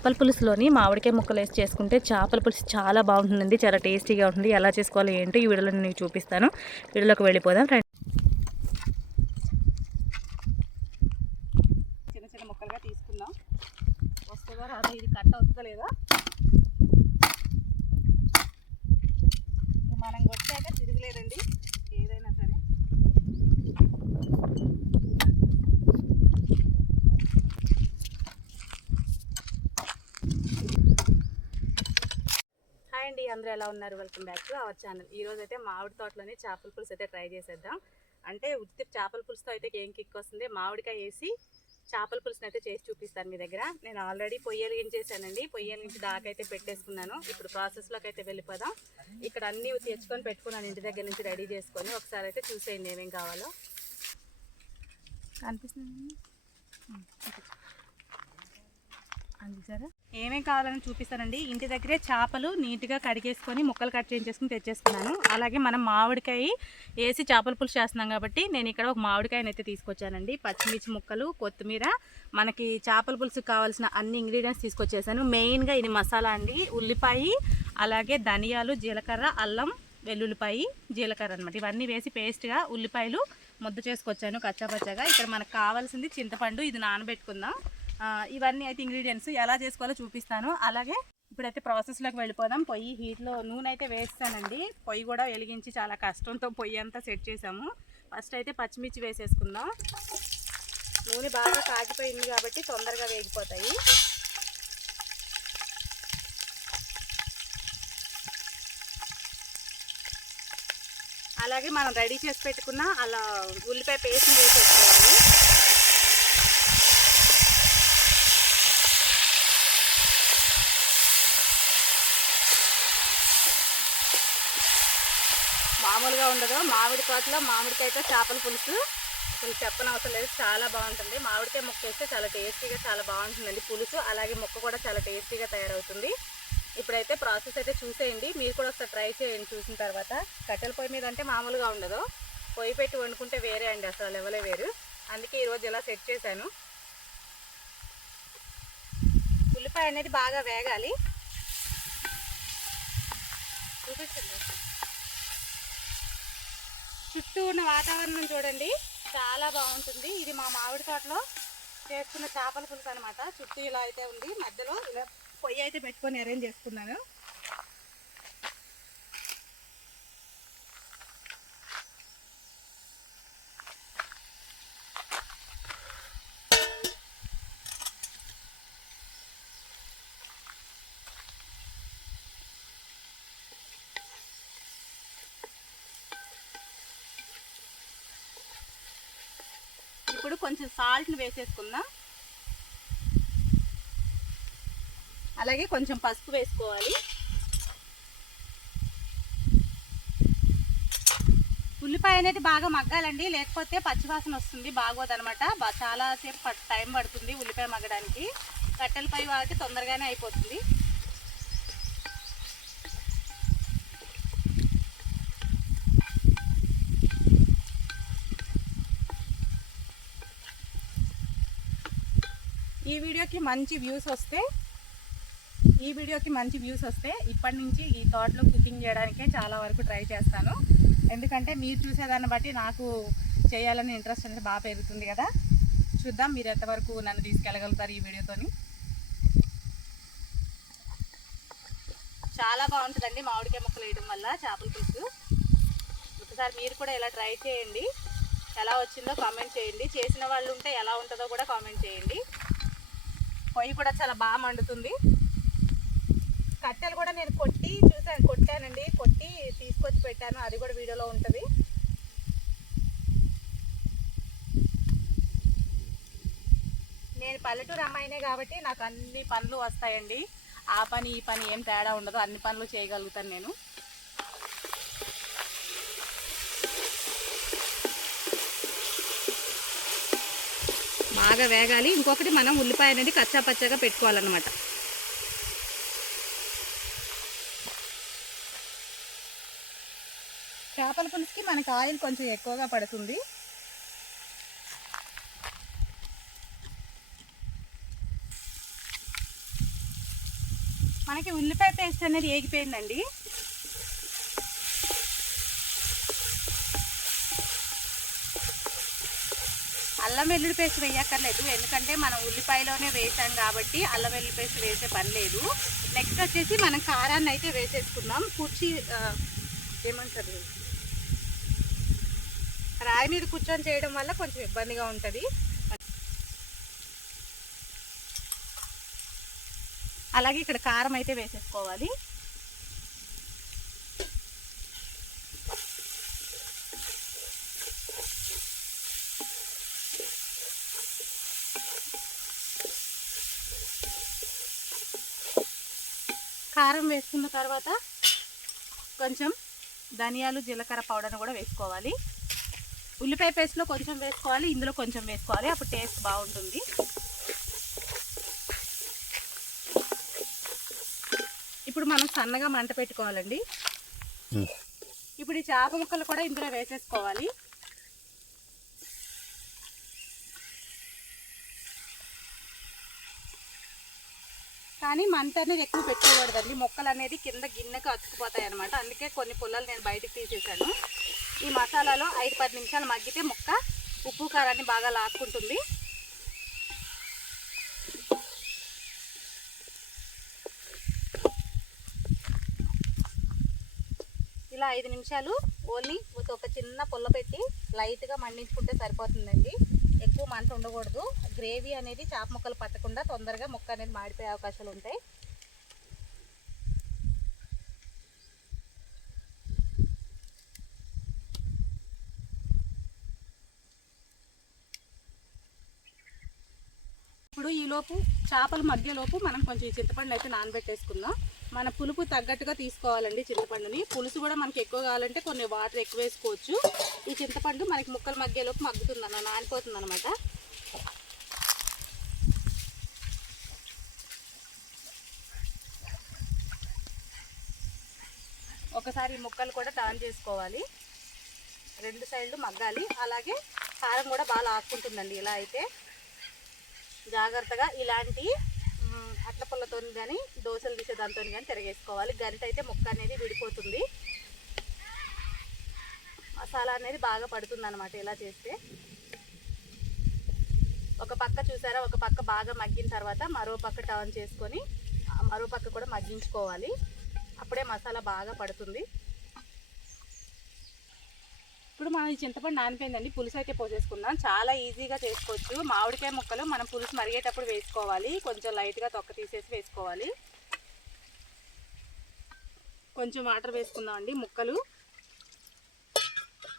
చేపల పులుసులోని మామిడికాయ ముక్కలు వేసి చేసుకుంటే చేపల పులుసు చాలా బాగుంటుందండి చాలా టేస్టీగా ఉంటుంది. ఎలా చేసుకోవాలో ఏంటో ఈ వీడియోలో నేను చూపిస్తాను. వీడియోలోకి వెళ్ళిపోదాం రండి. చిన్న చిన్న ముక్కలుగా తీసుకుందాం. వస్తుందా రాదా? ఇది కట్ అవుతుందా లేదా? మనం కొట్టాక తిరగలేదండి. అందరూ ఎలా ఉన్నారు? Welcome back to our channel. ఈ రోజు అయితే మామిడి తోటలోనే చేపల పులుసు అయితే ట్రై చేసేద్దాం. అంటే ఉత్తి చేపల పులుసుతో అయితే ఏం కిక్ వస్తుంది? మామిడికాయ వేసి చేపల పులుసుని అయితే చేసి చూపిస్తాను మీ దగ్గర. నేను ఆల్రెడీ పొయ్యి వెలిగించేసానండి. పొయ్యి వెలిగించి దాకైతే పెట్టేసుకున్నాను. ఇప్పుడు ప్రాసెస్లోకి అయితే వెళ్ళిపోదాం. ఇక్కడ అన్నీ తెచ్చుకొని పెట్టుకున్నాను. ఇంటి దగ్గర నుంచి రెడీ చేసుకొని ఒకసారి అయితే చూసేయండి ఏమేం కావాలో. కనిపిస్తుంది అందించారా? ఏమేం కావాలని చూపిస్తానండి? ఇంటి దగ్గరే చేపలు నీట్గా కడిగేసుకొని ముక్కలు కట్ చేయించేసుకుని తెచ్చేసుకున్నాను. అలాగే మనం మామిడికాయ వేసి చేపల పులుసు చేస్తున్నాం కాబట్టి నేను ఇక్కడ ఒక మామిడికాయని అయితే తీసుకొచ్చానండి. పచ్చిమిర్చి ముక్కలు కొత్తిమీర మనకి చేపల పులుసుకు కావాల్సిన అన్ని ఇంగ్రీడియంట్స్ తీసుకొచ్చేసాను. మెయిన్గా ఇది మసాలా అండి. ఉల్లిపాయ అలాగే ధనియాలు జీలకర్ర అల్లం వెల్లుల్లిపాయ జీలకర్ర అనమాట ఇవన్నీ వేసి పేస్ట్గా ఉల్లిపాయలు ముద్ద చేసుకొచ్చాను కచ్చాపచ్చాగా ఇక్కడ మనకు కావాల్సింది చింతపండు. ఇది నానబెట్టుకుందాం. ఇవన్నీ అయితే ఇంగ్రీడియంట్స్ ఎలా చేసుకోవాలో చూపిస్తాను. అలాగే ఇప్పుడైతే ప్రాసెస్లోకి వెళ్ళిపోదాం. పొయ్యి హీట్లో నూనె అయితే వేస్తానండి. పొయ్యి కూడా వెలిగించి చాలా కష్టంతో పొయ్యి అంతా సెట్ చేసాము ఫస్ట్ అయితే పచ్చిమిర్చి వేసేసుకుందాం. నూనె బాగా కాగిపోయింది కాబట్టి తొందరగా వేగిపోతాయి. అలాగే మనం రెడీ చేసి పెట్టుకున్న అలా ఉల్లిపాయ పేస్ట్ వేసేసుకోవాలి. మామూలుగా ఉండదు. మామిడి తోటలో మామిడికాయతో చేపల పులుసు అసలు చెప్పనవసరం లేదు. చాలా బాగుంటుంది. మామిడికాయ ముక్క వేస్తే చాలా టేస్టీగా చాలా బాగుంటుందండి పులుసు. అలాగే ముక్క కూడా చాలా టేస్టీగా తయారవుతుంది. ఇప్పుడైతే ప్రాసెస్ అయితే చూసేయండి. మీరు కూడా ఒకసారి ట్రై చేయండి చూసిన తర్వాత. కట్టెల పొయ్యి మీద అంటే మామూలుగా ఉండదు. పొయ్యి పెట్టి వండుకుంటే వేరే అండి అసలు లెవలే వేరు. అందుకే ఈరోజు ఇలా సెట్ చేశాను. ఉల్లిపాయ అనేది బాగా వేగాలి. చూపించండి చుట్టూ ఉన్న వాతావరణం చూడండి. చాలా బాగుంటుంది. ఇది మా మామిడి తోటలో చేసుకున్న చేపల పులుసు అనమాట చుట్టూ ఇలా అయితే ఉంది. మధ్యలో ఇలా పొయ్యి అయితే పెట్టుకొని అరేంజ్ చేసుకున్నాను ఇప్పుడు కొంచెం సాల్ట్ని వేసేసుకుందాం. అలాగే కొంచెం పసుపు వేసుకోవాలి. ఉల్లిపాయ అనేది బాగా మగ్గాలండి లేకపోతే పచ్చివాసన వస్తుంది బాగోదనమాట. చాలాసేపు టైం పడుతుంది ఉల్లిపాయ మగ్గడానికి. కట్టెలపై వాళ్ళకి తొందరగానే అయిపోతుంది. ఈ వీడియోకి మంచి వ్యూస్ వస్తే ఈ వీడియోకి మంచి వ్యూస్ వస్తే ఇప్పటి నుంచి ఈ తోటలో కుకింగ్ చేయడానికే చాలా వరకు ట్రై చేస్తాను. ఎందుకంటే మీరు చూసేదాన్ని బట్టి నాకు చేయాలని ఇంట్రెస్ట్ అనేది బాగా పెరుగుతుంది కదా. చూద్దాం మీరు ఎంతవరకు నన్ను తీసుకెళ్ళగలుగుతారు ఈ వీడియోతోని. చాలా బాగుంటుందండి మామిడికాయ ముక్కలు వేయడం వల్ల చేపల పులుసు. ఒకసారి మీరు కూడా ఇలా ట్రై చేయండి. ఎలా వచ్చిందో కామెంట్ చేయండి. చేసిన వాళ్ళు ఉంటే ఎలా ఉంటుందో కూడా కామెంట్ చేయండి. పొయ్యి కూడా చాలా బాగా మండుతుంది. కట్టెలు కూడా నేను కొట్టి చూసాను కొట్టానండి. కొట్టి తీసుకొచ్చి పెట్టాను. అది కూడా వీడియోలో ఉంటుంది. నేను పల్లెటూరు అమ్మాయినే కాబట్టి నాకు అన్ని పనులు వస్తాయండి. ఆ పని ఈ పని ఏం తేడా ఉండదు. అన్ని పనులు చేయగలుగుతాను నేను. బాగా వేగాలి. ఇంకొకటి మనం ఉల్లిపాయ అనేది కచ్చా పచ్చగా పెట్టుకోవాలన్నమాట. చేపల పులుసుకి మనకి ఆయిల్ కొంచెం ఎక్కువగా పడుతుంది. మనకి ఉల్లిపాయ పేస్ట్ అనేది ఏగిపోయిందండి. అల్లం వెల్లుల్లి పేస్ట్ వేయక్కర్లేదు. ఎందుకంటే మనం ఉల్లిపాయలోనే వేసాం కాబట్టి అల్లం వెల్లుల్లి పేస్ట్ వేసే పని లేదు. నెక్స్ట్ వచ్చేసి మనం కారాన్ని అయితే వేసేసుకుందాం. కుర్చీ ఏమంటారు? రాయి మీద కూర్చొని చేయడం వల్ల కొంచెం ఇబ్బందిగా ఉంటుంది. అలాగే ఇక్కడ కారం అయితే వేసేసుకోవాలి. కారం వేసుకున్న తర్వాత కొంచెం ధనియాలు జీలకర్ర పౌడర్ కూడా వేసుకోవాలి. ఉల్లిపాయ పేస్ట్లో కొంచెం వేసుకోవాలి ఇందులో కొంచెం వేసుకోవాలి. అప్పుడు టేస్ట్ బాగుంటుంది. ఇప్పుడు మనం సన్నగా మంట పెట్టుకోవాలండి. ఇప్పుడు ఈ చేప ముక్కలు కూడా ఇందులో వేసేసుకోవాలి. కానీ మంట అనేది ఎక్కువ పెట్టుకోకూడదండి మొక్కలు అనేది కింద గిన్నెకు అతుకుపోతాయి అనమాట అందుకే కొన్ని పుల్లలు నేను బయటకు తీసేసాను ఈ మసాలాలో ఐదు పది నిమిషాలు మగ్గితే మొక్క ఉప్పు కారాన్ని బాగా లాక్కుంటుంది. ఇలా ఐదు నిమిషాలు ఓన్లీ ఒక చిన్న పుల్ల పెట్టి లైట్గా మండించుకుంటే సరిపోతుందండి. ఎక్కువ మంట ఉండకూడదు. గ్రేవీ అనేది చేప ముక్కలు పట్టకుండా తొందరగా ముక్క అనేది మాడిపోయే అవకాశాలు ఉంటాయి. ఇప్పుడు ఈలోపు చేపలు మధ్యలోపు మనం కొంచెం చింతపండు అయితే నానబెట్టేసుకుందాం. మన పులుపు తగ్గట్టుగా తీసుకోవాలండి చింతపండుని. పులుసు కూడా మనకి ఎక్కువ కావాలంటే కొన్ని వాటర్ ఎక్కువ వేసుకోవచ్చు. ఈ చింతపండు మనకి ముక్కలు మగ్గేలోపు మగ్గుతుంది అన్న నానిపోతుంది అనమాట ఒకసారి ముక్కలు కూడా టర్న్ చేసుకోవాలి. రెండు సైడ్లు మగ్గాలి. అలాగే కారం కూడా బాగా ఆకుంటుందండి ఇలా అయితే జాగ్రత్తగా ఇలాంటి అట్ల పుల్లతో కానీ దోశలు తీసే దాంతో కానీ తిరగేసుకోవాలి. గరిట అయితే ముక్క అనేది విడిపోతుంది. మసాలా అనేది బాగా పడుతుంది అనమాట ఇలా చేస్తే. ఒక పక్క చూసారా? ఒక పక్క బాగా మగ్గిన తర్వాత మరో పక్క టర్న్ చేసుకొని మరో పక్క కూడా మగ్గించుకోవాలి. అప్పుడే మసాలా బాగా పడుతుంది. ఇప్పుడు మనం ఈ చింతపండు నానిపోయిందండి. పులుసు అయితే పోసేసుకుందాం. చాలా ఈజీగా చేసుకోవచ్చు. మామిడికాయ ముక్కలు మనం పులుసు మరిగేటప్పుడు వేసుకోవాలి. కొంచెం లైట్గా తొక్క తీసేసి వేసుకోవాలి. కొంచెం వాటర్ వేసుకుందాం అండి. ముక్కలు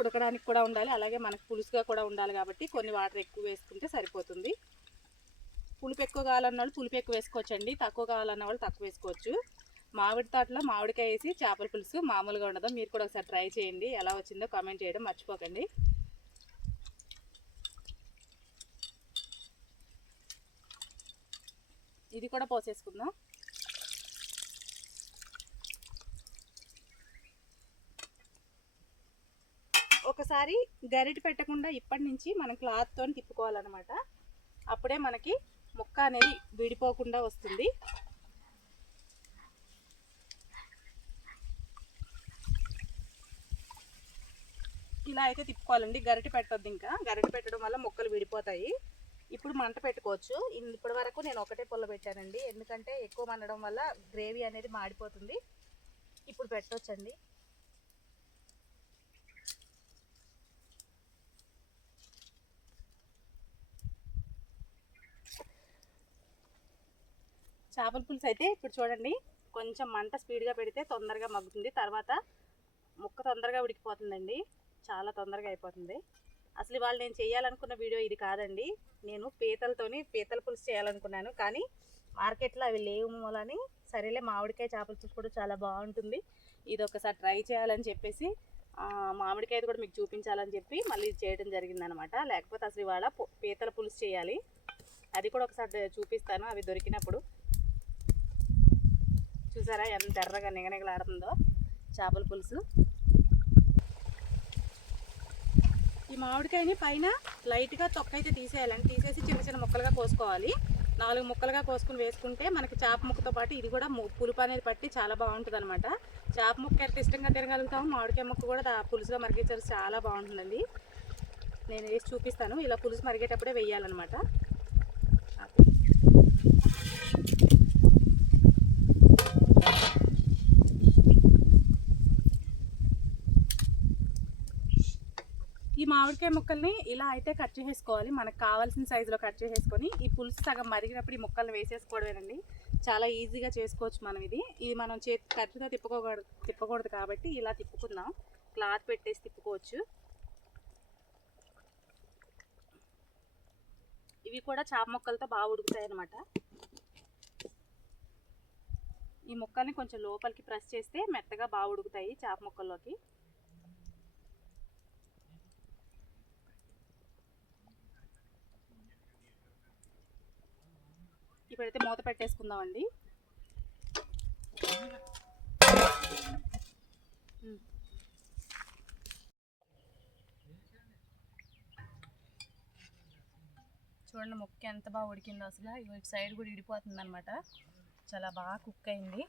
ఉడకడానికి కూడా ఉండాలి. అలాగే మనకు పులుసుగా కూడా ఉండాలి కాబట్టి కొన్ని వాటర్ ఎక్కువ వేసుకుంటే సరిపోతుంది. పులుపు ఎక్కువ కావాలన్న వాళ్ళు పులుపు ఎక్కువ వేసుకోవచ్చండి. తక్కువ కావాలన్న వాళ్ళు తక్కువ వేసుకోవచ్చు. మామిడి తోటలో మామిడికాయ వేసి చేపల పులుసు మామూలుగా ఉండదు. మీరు కూడా ఒకసారి ట్రై చేయండి. ఎలా వచ్చిందో కామెంట్ చేయడం మర్చిపోకండి. ఇది కూడా పోసేసుకుందాం. ఒకసారి గరిటి పెట్టకుండా ఇప్పటి నుంచి మనం క్లాత్తో తిప్పుకోవాలన్నమాట. అప్పుడే మనకి ముక్క అనేది విడిపోకుండా వస్తుంది. ఇలా అయితే తిప్పుకోవాలండి. గరిటె పెట్టొద్దు ఇంకా. గరిటె పెట్టడం వల్ల ముక్కలు విడిపోతాయి. ఇప్పుడు మంట పెట్టుకోవచ్చు. ఇప్పటి వరకు నేను ఒకటే పుల్ల పెట్టానండి. ఎందుకంటే ఎక్కువ మండడం వల్ల గ్రేవీ అనేది మాడిపోతుంది. ఇప్పుడు పెట్టొచ్చండి. చేపల పులుసు అయితే ఇప్పుడు చూడండి. కొంచెం మంట స్పీడ్గా పెడితే తొందరగా మగ్గుతుంది. తర్వాత ముక్క తొందరగా ఉడికిపోతుందండి. చాలా తొందరగా అయిపోతుంది. అసలు ఇవాళ నేను చేయాలనుకున్న వీడియో ఇది కాదండి. నేను పీతలతోని పీతల పులుసు చేయాలనుకున్నాను. కానీ మార్కెట్లో అవి లేవు మూలని. సరేలే మామిడికాయ చేపల పులుసు కూడా చాలా బాగుంటుంది. ఇది ఒకసారి ట్రై చేయాలని చెప్పేసి మామిడికాయది కూడా మీకు చూపించాలని చెప్పి మళ్ళీ చేయడం జరిగిందనమాట. లేకపోతే అసలు ఇవాళ పీతల పులుసు చేయాలి. అది కూడా ఒకసారి చూపిస్తాను అవి దొరికినప్పుడు. చూసారా ఎంత ఎర్రగా నిగనిగలాడుతుందో చేపల పులుసు. ఈ మామిడికాయని పైన లైట్గా తొక్క అయితే తీసేయాలండి. తీసేసి చిన్న చిన్న ముక్కలుగా కోసుకోవాలి. నాలుగు ముక్కలుగా కోసుకుని వేసుకుంటే మనకి చేప ముక్కతో పాటు ఇది కూడా ము- పులుపు అనేది పట్టి చాలా బాగుంటుంది అనమాట చేప ముక్క ఎంత ఇష్టంగా తినగలుగుతాము మామిడికాయ ముక్క కూడా దా- పులుసుగా మరిగించారు చాలా బాగుంటుందండి. నేను వేసి చూపిస్తాను. ఇలా పులుసు మరిగేటప్పుడే వేయాలన్నమాట. మామిడికాయ ముక్కల్ని ఇలా అయితే కట్ చేసేసుకోవాలి. మనకు కావాల్సిన సైజులో కట్ చేసేసుకొని ఈ పులుసు సగం మరిగినప్పుడు ఈ ముక్కల్ని వేసేసుకోవడమేనండి. చాలా ఈజీగా చేసుకోవచ్చు మనం ఇది. ఇది మనం చేతి కత్తితో తిప్పుకోకూడదు తిప్పకూడదు కాబట్టి ఇలా తిప్పుకుందాం. క్లాత్ పెట్టేసి తిప్పుకోవచ్చు. ఇవి కూడా చాప ముక్కలతో బాగా ఉడుకుతాయి అన్నమాట ఈ ముక్కల్ని కొంచెం లోపలికి ప్రెస్ చేస్తే మెత్తగా బాగా ఉడుకుతాయి చాప ముక్కల్లోకి. ఇప్పుడైతే మూత పెట్టేసుకుందామండి. చూడండి ముక్క ఎంత బాగా ఉడికిందో అసలు. ఇగో ఇటు సైడ్ కూడా ఇడిపోతుంది అనమాట చాలా బాగా కుక్ అయింది.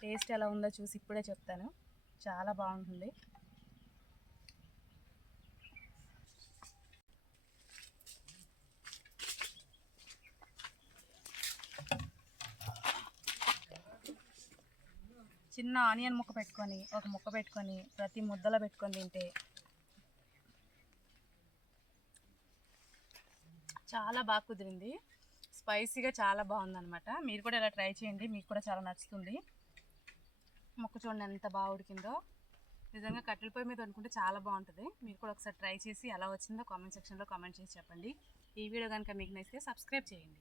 టేస్ట్ ఎలా ఉందో చూసి ఇప్పుడే చెప్తాను. చాలా బాగుంటుంది. చిన్న ఆనియన్ ముక్క పెట్టుకొని ఒక ముక్క పెట్టుకొని ప్రతి ముద్దలో పెట్టుకొని తింటే చాలా బాగా కుదిరింది. స్పైసీగా చాలా బాగుందనమాట మీరు కూడా ఇలా ట్రై చేయండి. మీకు కూడా చాలా నచ్చుతుంది. ముక్క చూడండి ఎంత బాగా ఉడికిందో. నిజంగా కట్టెల పొయ్యి మీద వండుకుంటే చాలా బాగుంటుంది. మీరు కూడా ఒకసారి ట్రై చేసి ఎలా వచ్చిందో కామెంట్ సెక్షన్లో కామెంట్ చేసి చెప్పండి. ఈ వీడియో కనుక మీకు నచ్చితే సబ్స్క్రైబ్ చేయండి.